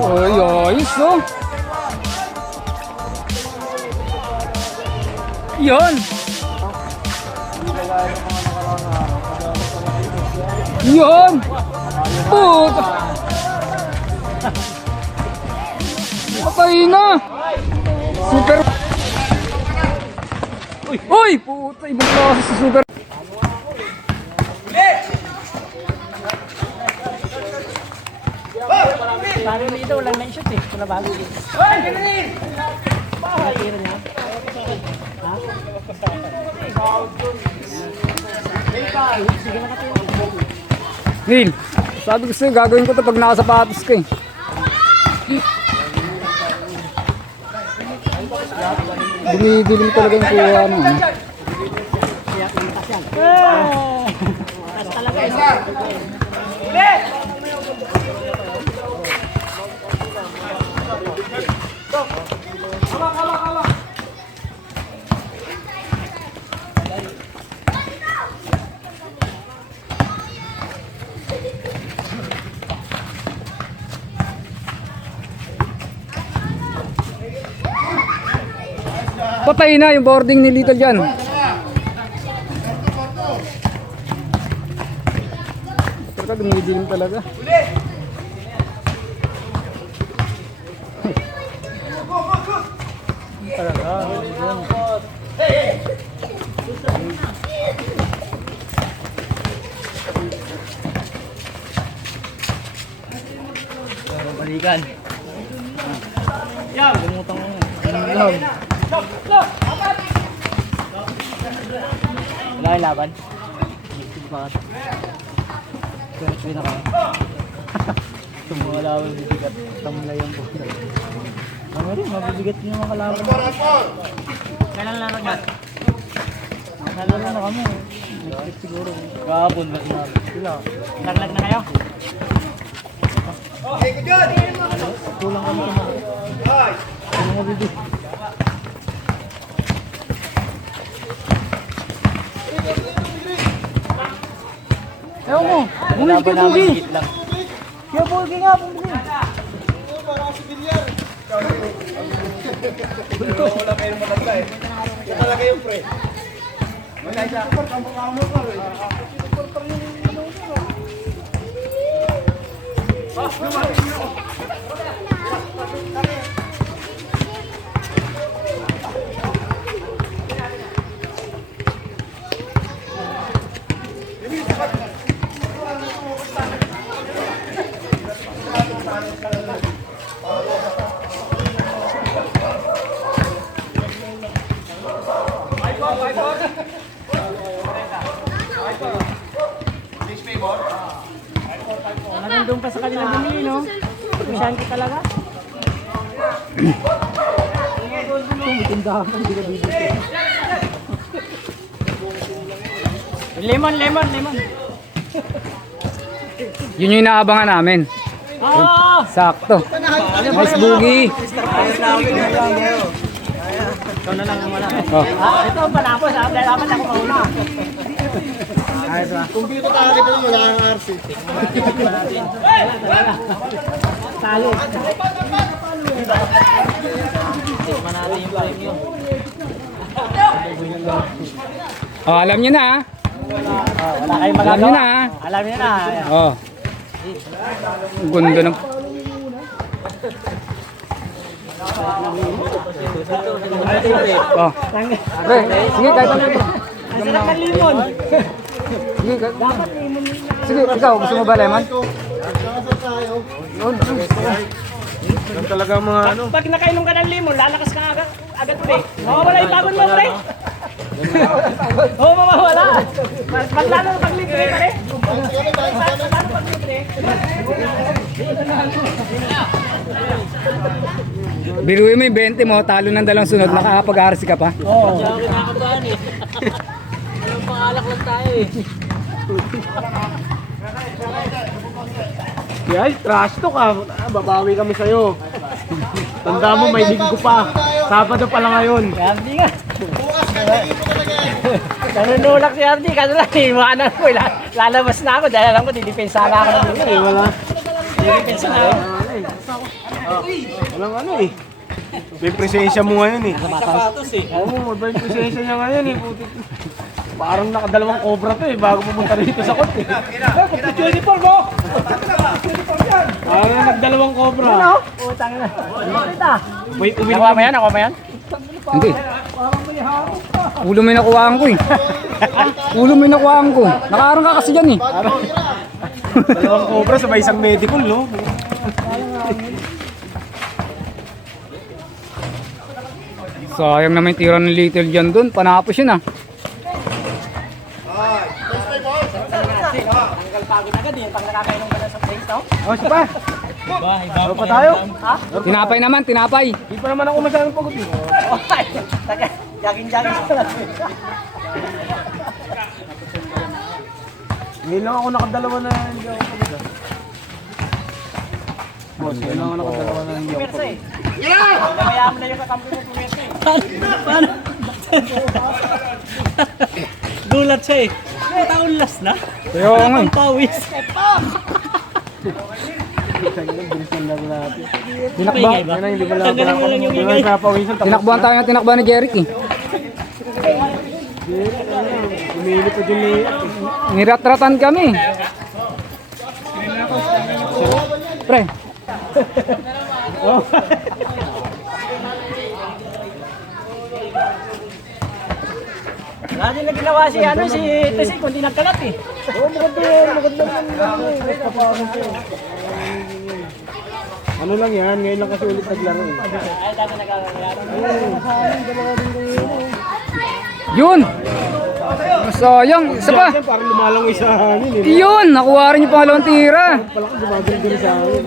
Ay, ayos oh. Yun. Yun. Puta. Patay na. Super. Uy, puta. Ibang klase si Super. Paano dito? Walang na-shoot eh. Wala bago dito. Hoy! Ganun! Nakatira niya. Ha? Sige nakatira. Neil, sabi ko sa'yo, gagawin ko ito pag nakasapatos ka eh. Dumidilim talaga yung kuha mo. Tas talaga eh. Patay na yung boarding ni Little dyan. Talaga dumidilim talaga. Balikan. Yan. Lumutang mo. Wala yung laban. Pwede na kaya. Mga laban bibigat. Tamla yung buhay. Ano rin, mabibigat yung mga kalaban. Kailan larag na? Nalala na kami. Nag-trip siguro. Kahapon na sila. Naglag na kayo? Kulang kami sa mga. Ano nga bibig? Ewan mo, bumili kayo Bugi. Kaya Bugi nga, bumili. Parang si Bilyar. Wala kayo matanda eh. Ito talaga yung pre. Wala siya. Nandun pa sa kanilang bumili, no? Pusyan ko talaga. Tumitindahan ka, hindi ka bibili. Lemon. Yun yung inaabangan namin. Oo! Sakto. Nice Bugi. Ikaw na lang naman ako. Oh. Ito ang panapos, dahil dapat ako mauna. Kung dito tayo dito, wala ang RC. Salo. Tikman natin yung premyo. Oh, alam niyo na ah. Wala kayong Alam magagawa. niyo na ah. Alam niyo na. Oh. Ang ganda ng... Oh. Pre, sige, kahit ano ito. Ang sarap ng limon. Sige, sige, ikaw, gusto mo ba lemon? Yan talaga mga ano. Pag nakainom ka ng limon, lalakas ka agad ulit. Mawawala yung pagod mo, pre. Oo, mawawala. Mas lalo na pag-libre, pre. Mas lalo pag-libre. Biruin mo yung 20 mo, talo ng dalawang sunod, makakapag-RC ka pa. Oo. Diyan ako kinakabahan eh. Anong pangalak lang tayo eh. Guys, trash talk ah. Babawi kami sa'yo. Tanda mo, may linggo pa. Sabado pa lang ngayon. Grabe nga. Bukas ka, naging mo talaga. Nanunulak si RD, kasi lang, iwanan ko. Lalabas na ako dahil alam ko, didepensa na ako ng dito. Wala. Didepensa na ako. Walang ano eh. May presensya mo ngayon eh. Sapatos eh. Oo, may presensya niya ngayon eh. Parang nakadalawang cobra to eh, bago pumunta rito sa kot eh. Complete uniform mo! Parang nagdalawang cobra. Ano? Utang na. Wait, Nakuha mo yan? Nakuha mo yan? Hindi. Ulo mo yung nakuhaan ko eh. Ulo mo yung nakuhaan ko. Nakaarang ka kasi dyan eh. Dalawang cobra sa isang medical, no? Sayang naman yung tira ng Little John doon. Panapos yun ah. Tanggal pagod agad eh. Pag nakakainom ka na sa place, no? Oh, siya Iba pa tayo? Ha? Tinapay naman, tinapay. Di pa naman ako masyadong pagod eh. Okay. Jogging-jogging sa lang. Ngayon lang ako nakadalawa na hindi ako pagod ah. Boss, ngayon lang ako nakadalawa na hindi ako Pumirsa pagod. eh. Kaya mo na yung kakampi mo pumirsa eh. Paano? Gulat siya eh. Taon last na? Kaya nga eh. Pawis. Tinakba. Hindi ba lang Tanggalin mo lang yung ingay. napawisan. Tinakbuhan tayo ng tinakba ni Jeric eh. Umili pa din eh. Niratratan kami. Pre. Lagi na ginawa si ano si Tessie kundi nagkalat eh. Oo, maganda yan. Maganda lang yan. Basta pa ako siya. Ano lang yan, ngayon lang kasi ulit naglaro eh. Ay dati nagkakalaro. Yun. Sayang. Isa pa. Yan, parang lumalangoy sa hangin eh. Yun. Nakuha rin yung pangalawang tira. Pala kung gumagano sa hangin.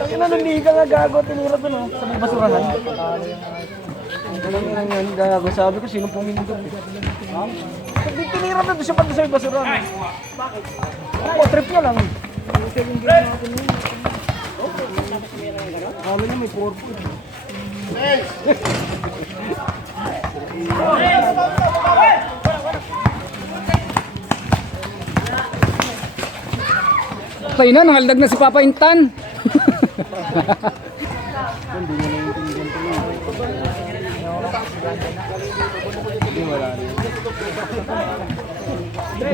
Ang ina nung liga nga gago, tinira doon oh, sa may basurahan. Ang yan, gago. Sabi ko, sino pong hindi doon? Hindi tinira doon siya pati sa may basurahan. Bakit? Ako, trip niya lang. Kala niya may purple. Tayo na, nangaldag na si Papa Intan.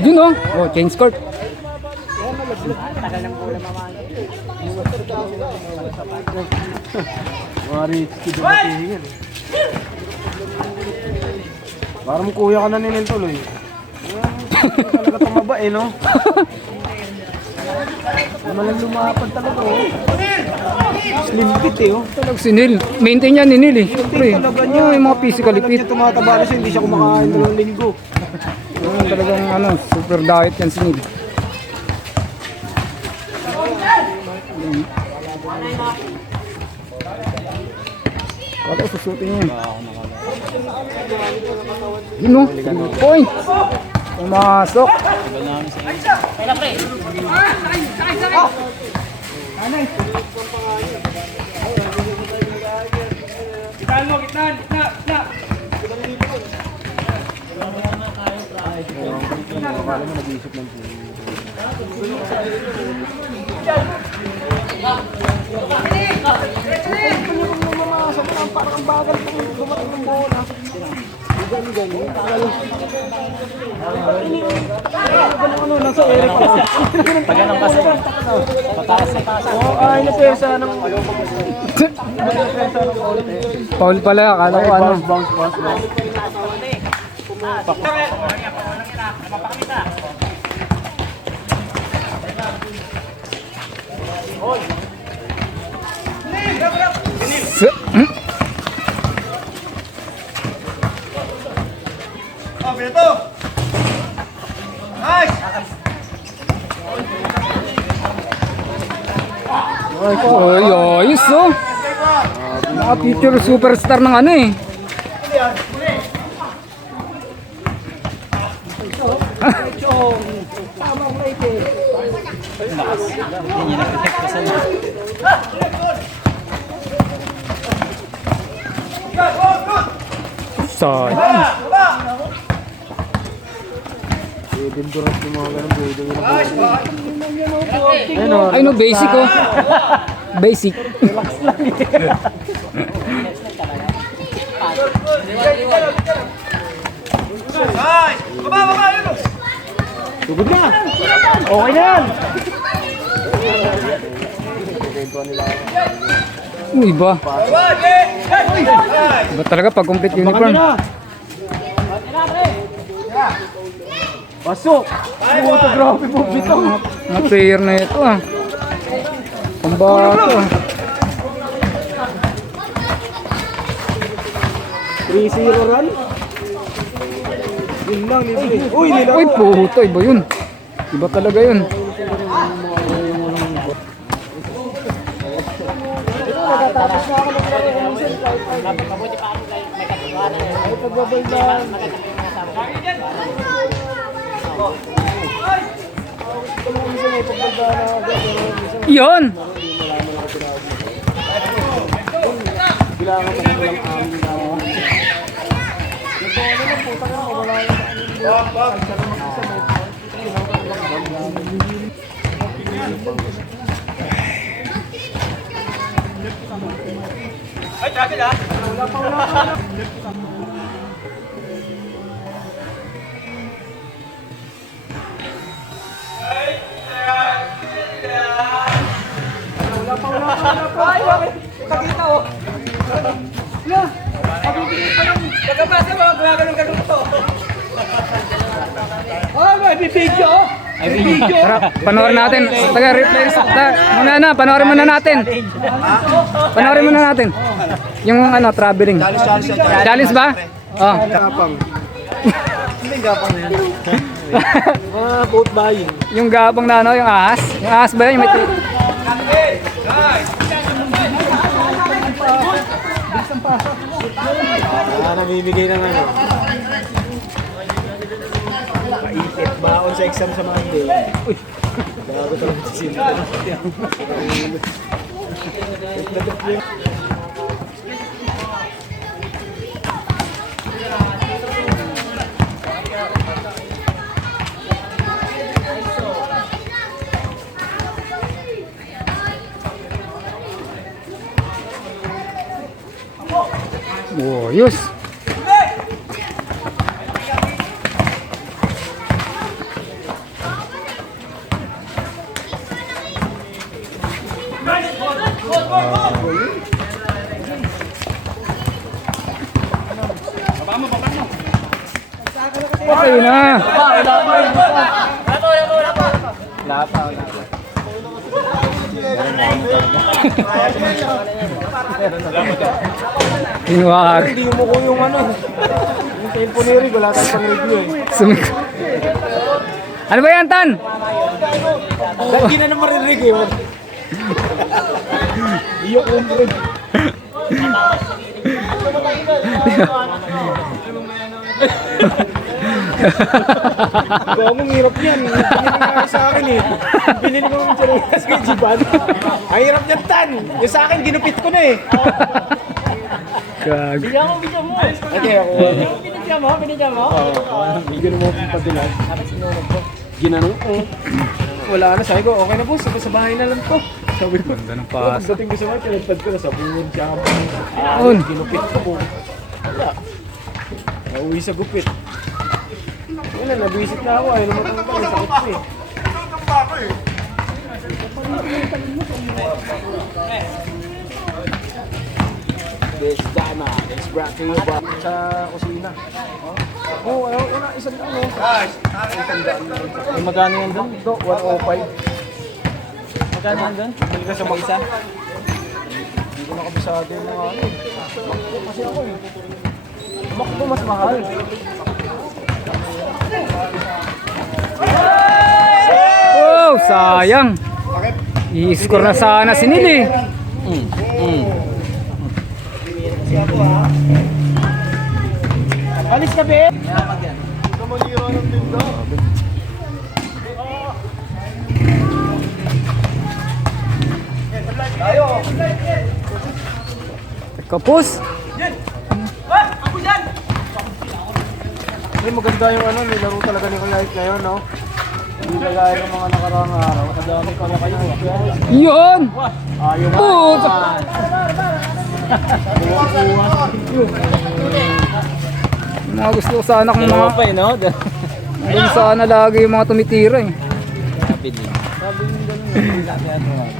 Yun oh. Oh, change court. Mari, sige ba tingin? Parang kuya ka na ni Nel tuloy. Talaga tumaba eh, no? Malang lumapad talaga, oh. Slim fit eh, oh. Talag si Neil. Maintain yan ni Neil eh. Siyempre. Talaga niya. Oh, yung mga physical Talaga fit. niya tumataba na siya, hindi siya kumakain 2 linggo. Talagang ano, super diet yan si Neil. Wala, susutin niya. Yun oh. 2 point. Pumasok. Pag anong kasi. Pataas na taas. Oo, ay na pesa ng... Paul pala, akala ko ano. Bounce. Oh, Beto! Nice! Oy, ayos oh. Mga future superstar ng ano eh. Yan yung nag-detect ko sa Sayang. Endurance yung mga ganun. Ayun o. Ay no, basic oh. Basic. Nice! Baba, yun! Tugod na. Okay na yan. Iba. Baba, Jay! Nice! Iba talaga pag complete Baka uniform. na. Pasok. Puto, grabe po. Bitaw. Mga player na ito ah. Pambato ah. 3-0 run. Yun lang, Nibley. Uy, nilaro. Uy, puto. Iba yun. Iba talaga yun. Yun! Ay, traffic ah! Tara, panoorin natin. Taga replay. Muna panoorin muna natin. Panoorin muna natin. Yung ano, traveling. Challenge ba? Oh. Gapang. Hindi gapang na yan. Mga boat buying. Yung gabang na ano, yung ahas. Yung ahas ba yun? Yung may Namimigay ng ano. Paipit. Baon sa exam sa Monday. Uy. Bago talaga si Sinta. oh, yus. Okay na. Hinuwag. Hindi mo ko yung ano. Yung cellphone ni Rick. Wala tayong pang-review eh. Sumik. Ano ba yan, Tan? Hindi na naman rin Rick eh. Iyo umbre. Gamong hirap yan. Binili nga sa akin eh. Binili mo yung chalunas kay Jiban. Ang hirap niyan, Tan. Yung sa akin, ginupit ko na eh. Gag. Okay, ako. Binigyan mo? Oo. Bigyan mo akong padilag. Ginanong ko. Wala na. Sabi ko, okay na po. Sa bahay na lang to. Sabi ko. Ganda ng pasa. Pagdating ko sa bahay, tinagpad ko na sa buwan siya. Un. Ginupit ko po. Wala. Nauwi sa gupit. Wala, nabisit na ako. Ayaw naman ang sakit ko eh. This Dana is brought to you by sa kusina. Oh, wala, isang ano. Nice! Ay, magkano yan doon? Ito, 105. Magkano yan doon? Bili ka sa mag-isa? Hindi ko nakabisado yung mga ano. Makto kasi ako eh. Makto mas mahal. Oh, sayang. I-score na sana si Nili. Alis ka, be! Kapos. Ay, maganda yung ano, may laro talaga ni Kuya Ike ngayon, no? Hindi kagaya ng mga nakaraang araw. Kadami pala kayo. Yun! Ayaw mo. Puta! Mga gusto ko sana kung mga... pa eh, no? Doon sana lagi yung mga tumitira eh. Sabi niya ganun. Sabi ano.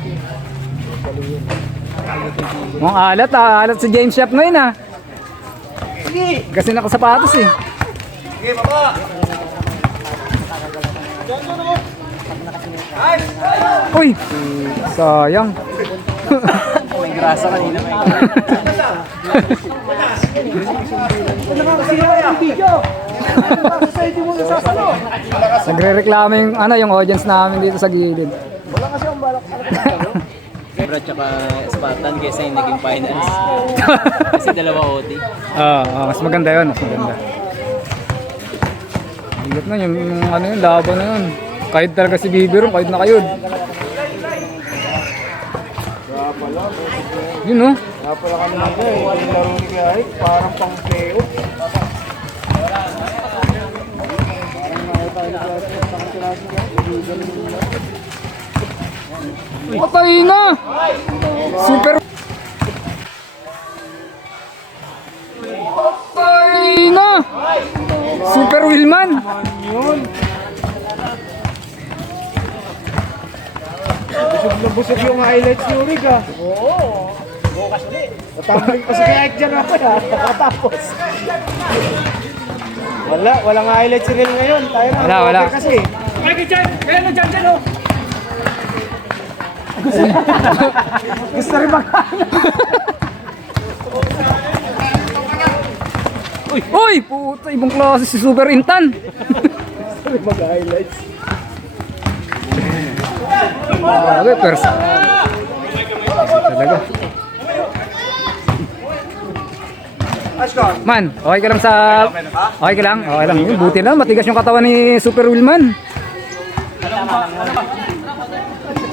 Mga alat alat si James Shop ngayon ah. Kasi nakasapatos eh. Sige, baba. Uy! Sayang. May grasa kanina. Nagre-reklamo yung ano yung audience namin dito sa gilid. Brad tsaka Spartan kaysa yung naging finals. Kasi dalawa OT. Mas maganda 'yon, mas maganda. Bigat na yung ano yun, laban na yun. Kahit talaga si Bibiro, kahit na kayod. Yun no? Kaya pala kami na eh. Yung laro ni Kuya Ike, parang pang playoff. Parang nakita ni Kuya Ike, parang sinabi niya, illegal yung laro. Patay na! Super... Patay na! Super Willman! Yun! Busog na busog yung highlights ni Urig ah. Oo. Bukas ulit. Natambling pa si Kuya Ike dyan ako ah. Nakatapos. Walang highlights reel ngayon. Tayo na. Wala. Kasi. Gusto rin magkano. Uy! Puta, ibang klase si Super Intan! Gusto rin mag-highlights. Grabe, persa. Talaga. Man, okay ka lang sa... Okay ka lang? Okay lang. Buti lang, matigas yung katawan ni Super Willman.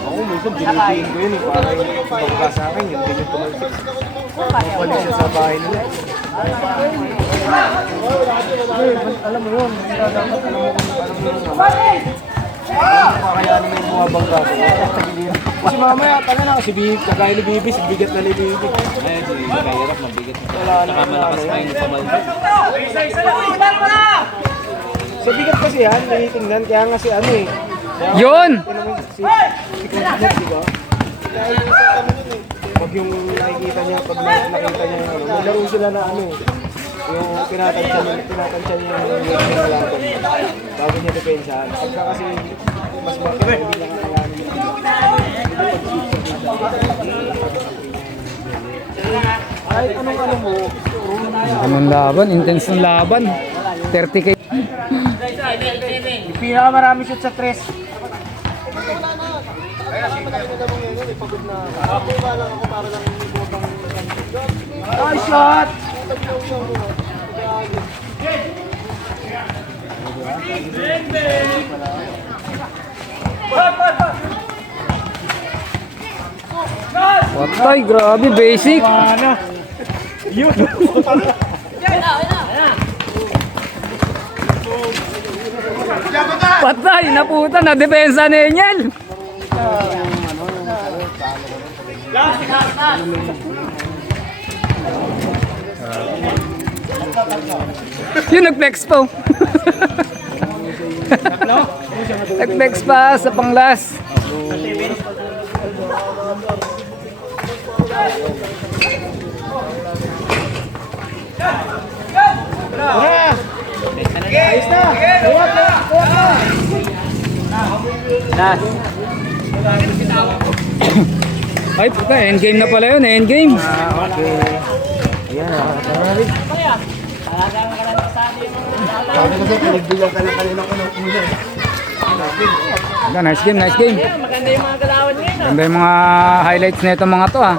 Ako minsan dinidiin ko yun eh. Parang yung pagka sa akin, yun din yung tumalsik. Mabalik siya sa bahay nila. Alam mo yun, dapat alam mo kung kakayanin mo yung bumabangga. Kasi mamaya, tanga na kasi kagaya ni Bibi, bigat na ni Bibi. Ayun, si mahirap, mabigat. Wala na. Saka malakas pa yung pamaldo. Sa bigat kasi yan, tinitingnan, kaya nga si ano eh. Yun! Si Kumplet, di ba? Kaya yung isa kami yun eh. Pag yung nakikita niya, pag nakita niya yung ano, may laro sila na ano eh. Yung tinatansya niya yung laban. Bago niya depensahan. Pagka kasi mas bakit hindi niya kakayanin yung kahit anong ano mo, Anong laban? Intense ng laban. 30k. pinakamarami shoot sa tres. Ay, shot! Patay, grabe, basic. Mana? Yun! Patay, naputa, na depensa ni Enyel. Yun, nag-flex po. Nag-flex pa sa panglas. Ayos na! Kuwak na! Kuwak na! Last. Ay, puta, endgame na pala yun, endgame. Okay. Ayan, nakakatarik. Sabi ko sa'yo, pinagbigyan ka lang kanina ko ng una. Nice game, nice game. Maganda yung mga galawan ngayon. Ganda yung mga highlights na itong mga to ah.